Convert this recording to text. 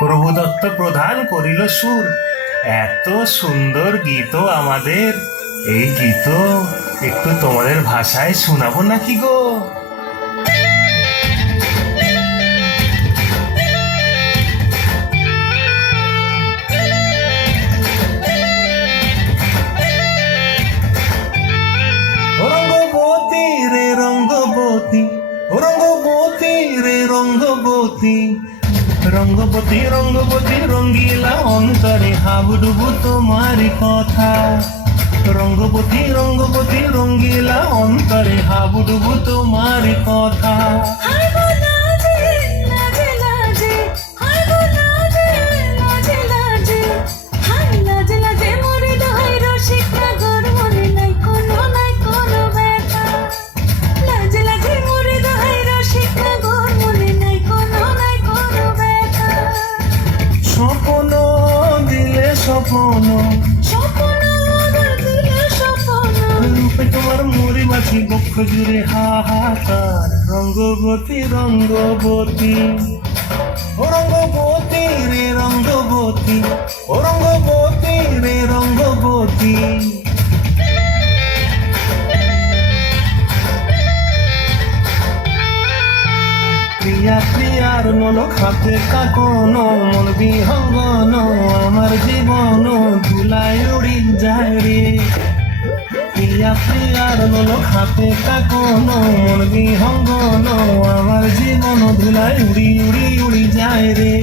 প্রভুদত্ত প্রধান করিল সুর। এত সুন্দর গীত আমাদের, এই গীত একটু তোমাদের ভাষায় শোনাবো নাকি গো? রঙ্গবতী রে রঙ্গবতী, রঙ্গবতী রে রঙ্গবতী, রঙ্গবতী রঙ্গবতী রঙ্গিলা অন্তরে হাবুডুবু তোমারি কথা। রঙ্গবতী রঙ্গবতী রঙ্গিলা অন্তরে হাবুডুবু তোমারি কথা। স্বপ্ন দিলে স্বপ্ন, রূপে তোমার মুড়ি মাছি বক্ষ জুড়ে হাহাকার। রঙ্গবতী রঙ্গবতী, ও রঙ্গবতী রে রঙ্গবতী, ও রঙ্গবতী রে রঙ্গবতী। প্রিয়া প্রিয়ার মলক হাতে কাকন, মন বিহঙ্গন আমার জীবন ধুলায় উড়ি যায় রে। প্রিয়া প্রিয়ার মলক হাতে কাকন, মন বিহঙ্গন আমার জীবন ধুলায় উড়ি উড়ি উড়ি যায় রে।